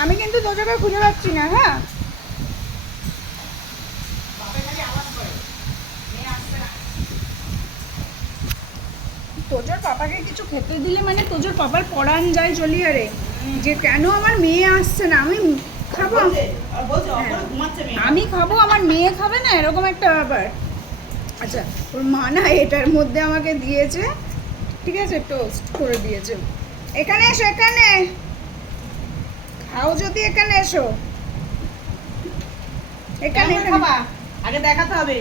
আমি কিন্তু তোজোকে খুঁজে পাচ্ছি না। হ্যাঁ, তোজোর পাপাকে কিছু খেতে দিলে মানে তোজোর পাপার পড়ান যায় চলিয়ে রে, যে কেন আমার মেয়ে আসছে না, আমি খাবো, আমি খাবো আমার মেয়ে খাবে না, এরকম একটা ব্যাপার। আচ্ছা, ওর মা না এটার মধ্যে আমাকে দিয়েছে, ঠিক আছে, টোস্ট করে দিয়েছে। এখানে এসো, এখানে খাও, যদি এখানে এসো, এখানে খাবা আগে দেখাতে হবে।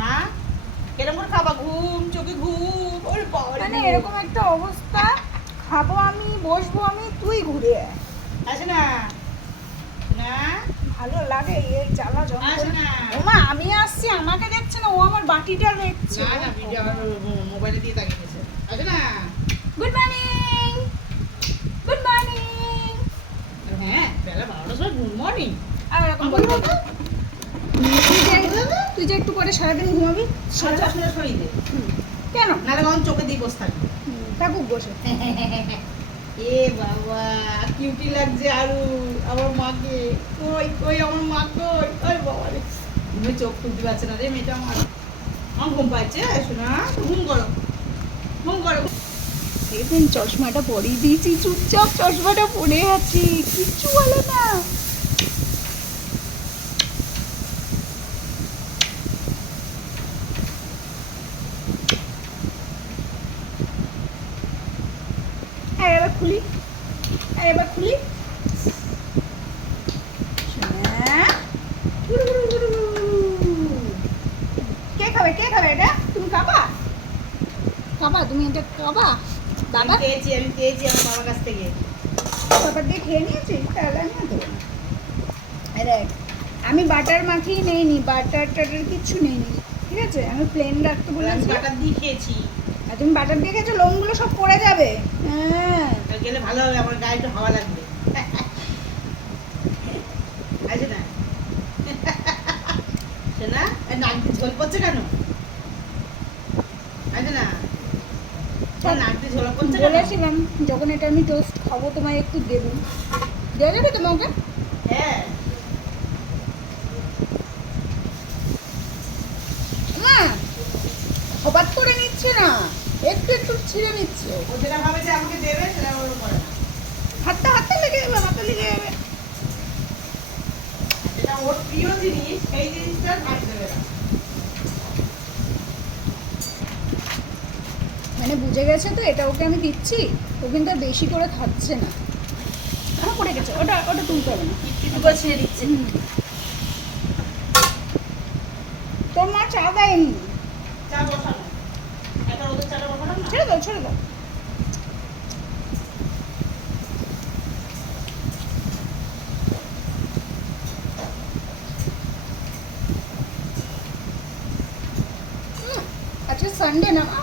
মা কেরকম করে খাবা? ঘুম, চোখে ঘুম, ওরে বাবা, মানে এরকম একটা অবস্থা, খাবো আমি, বসবো আমি, তুই ঘুরে আয়। আসে না না, ভালো লাগে এই জ্বালা যন্ত্রণা। আসে না। ওমা আমি আসছি, আমাকে দেখছে না, ও আমার বাটিটা দেখছে। না না, ভিডিও আমার মোবাইলে দিয়ে তাকিয়েছে। আসে না। Good morning, good morning. হ্যাঁ, বেলা 12টার সময় গুড মর্নিং। আর এরকম বলবো তো? তুই যে একটু পরে সারাদিন ঘুমাবি, চশমাটা সরিয়ে দে। কেন? নাহলে কখন চোখে দিয়ে বসে থাকবি। থাকুক বসে। এ বাবা, কিউটি লাগছে আরু আমার মাকে। কই কই আমার মা কই? ওই বাবা রে, ঘুমে চোখ খুলতে পারছে না রে মেয়েটা আমার। আমার ঘুম পাচ্ছে, শোনা, ঘুম করো, ঘুম করো। দেখুন চশমাটা পরিয়ে দিয়েছি, চুপচাপ চশমাটা পরে আছি, কিচ্ছু বলে না। হ্যাঁ এবার খুলি, হ্যাঁ এবার খুলি। হ্যাঁ, কে খাবে, কে খাবে এটা? তুমি খাবা, খাবা তুমি এটা খাবা? আমি পেয়েছি আমার বাবার কাছ থেকে। বাবা দিয়ে খেয়ে নিয়েছি, তাহলে আমি দেবো না। এই দেখ, আমি বাটার মাখিয়ে নেইনি, বাটার টাটার কিচ্ছু নেইনি, ঠিক আছে, আমি প্লেন রাখতে আমি বলেছি। বাটার দিয়ে খেয়েছি। আর তুমি বাটার দিয়ে খেয়েছো, লোমগুলো সব পড়ে যাবে। হ্যাঁ, গেলে ভালো হবে, আমার গায়ে একটু হাওয়া লাগবে। আছে না শোনা, নাক দিয়ে ঝোল পড়ছে কেন? আছে না, নাক দিয়ে ঝোল পড়ছে কেন? বলেছিলাম যখন এটা আমি টোস্ট খাবো তোমায় একটু দেবো, দেওয়া যাবে তোমাকে? হ্যাঁ, না, হঠাৎ করে নিচ্ছে না, একটু একটু ছিঁড়ে নিচ্ছে। ও যেটা ভাবে যে আমাকে দেবে সেটা ওর করে না। হাতটা হাতটা লেগে যাবে, হাতটা লেগে যাবে। যেটা ওর প্রিয় জিনিস, সেই জিনিসটা ভাগ দেবে না। মানে বুঝে গেছে তো এটা ওকে আমি দিচ্ছি, ও কিন্তু আর বেশি করে খাচ্ছে না। আমার পড়ে গেছে, ওটা ওটা তুলতে হবে না। একটু করে ছেড়ে দিচ্ছে। তোর মা চা দেয়নি। চা বসানো, একটা রোদের চাটা বসানো না। ছেড়ে দাও, ছেড়ে দাও। আজকে সানডে না মা,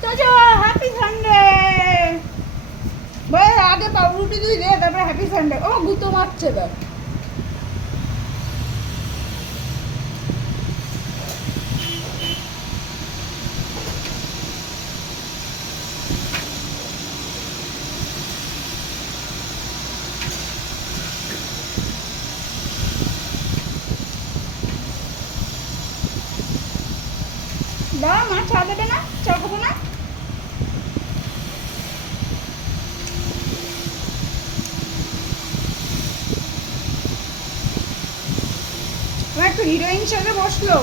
তো হ্যাপি সানডে বলে, আগে পাউরুটি তুই দে, তারপরে হ্যাপি সানডে। ও গুতো মারছে দেখ। দাঁড়া, মা চা দেবে না, চা খাবো না। আমার একটু হিরোইন সাথে বসলো,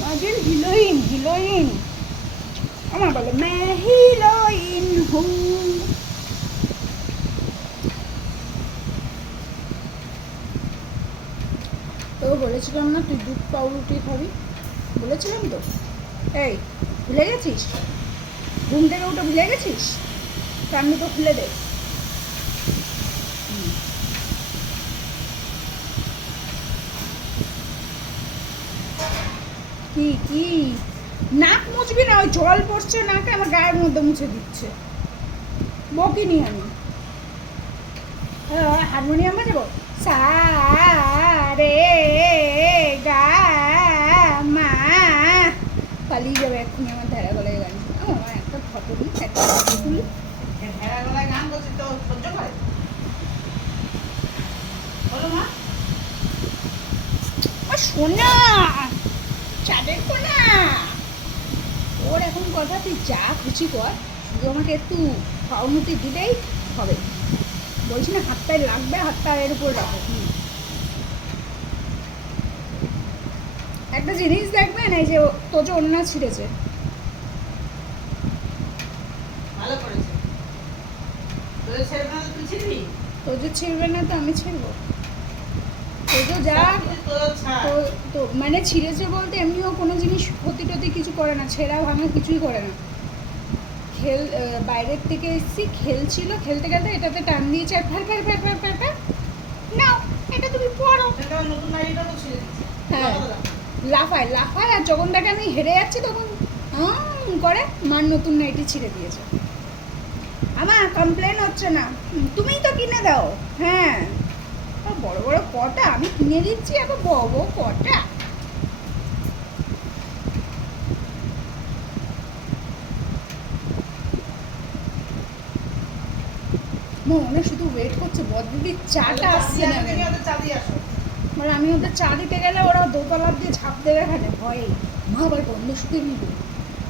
মাঝে হিরোইন, হিরোইন আমার বলে মে হিরোইন হুম। তো বলেছিলাম না তুই দুধ পাউরুটি খাবি, বলেছিলাম তো। এই ভুলে গেছিস? ঘুম থেকে উঠে ভুলে গেছিস? সামনে তো খুলে দে। কি কি নাক মুছবি না, ওই জল পড়ছে নাকে, আমার গায়ের মধ্যে মুছে দিচ্ছে, বকিনি আমি। হারমোনিয়াম বাজাবো, সা রে গা মা, পালিয়ে যাবে এক্ষুনি আমার ধারা গলায় গান। ফটো নিই, একটা ফটো তুলি। ভেড়া গলায় গান করছি তো সহ্য করে বলো মা আর সোনা, চাঁদের কোনা, ওর এখন কথা তুই যা খুশি কর, শুধু আমাকে একটু পাউরুটি দিলেই হবে। বলছি না হাতটায় লাগবে, হাতটা এর উপর রাখো। একটা জিনিস দেখবেন, এই যে তো যে ওড়না ছিঁড়েছে, ভালো করেছে তোদের ছেড়ে না তুই ছিড়বি তো যে ছিঁড়বে না তো আমি ছিঁড়বো। তো যে যা তোর ছাড় তো তো মানে ছিঁড়েছে বলতে এমনিও কোনো জিনিস ক্ষতি টতি কিছু করে না, ছেঁড়া ভাঙা কিছুই করে না। বাইরের থেকে এসেছি, খেলছিল, খেলতে খেলতে এটাতে টান দিয়েছে আর ফ্যার ফ্যার ফ্যার ফ্যার ফ্যার ফ্যার, নাও এটা তুমি পড়ো। এটা নতুন নারীটা তো ছিঁড়ে দিচ্ছে হ্যাঁ, লাফায় লাফায়, আর যখন দেখে আমি হেরে যাচ্ছি তখন করে মার নতুন নাইটি ছিঁড়ে দিয়েছে। আমার কমপ্লেন হচ্ছে না, তুমিই তো কিনে দাও। হ্যাঁ, বড় বড় কটা আমি কিনে দিচ্ছি, এত বড় বড় কটা। মনে শুধু ওয়েট করছে বদরুটির চাটা আসছে না কেন। চা দিয়ে আসো মানে আমি ওদের চা দিতে গেলে ওরা দোতলা দিয়ে ঝাঁপ দেবে এখানে ভয়ে, মা আবার বন্ধ শুকিয়ে নিব,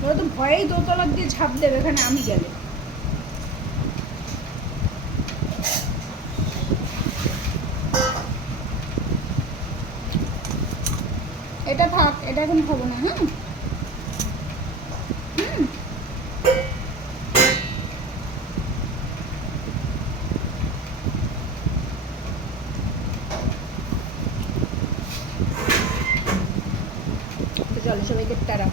ওরা তো ভয়েই দোতলা দিয়ে ঝাঁপ দেবে এখানে আমি গেলে। এটা থাক, এটা এখন খাবো না। হ্যাঁ, হুম, তো চলো সবাইকে টাটা।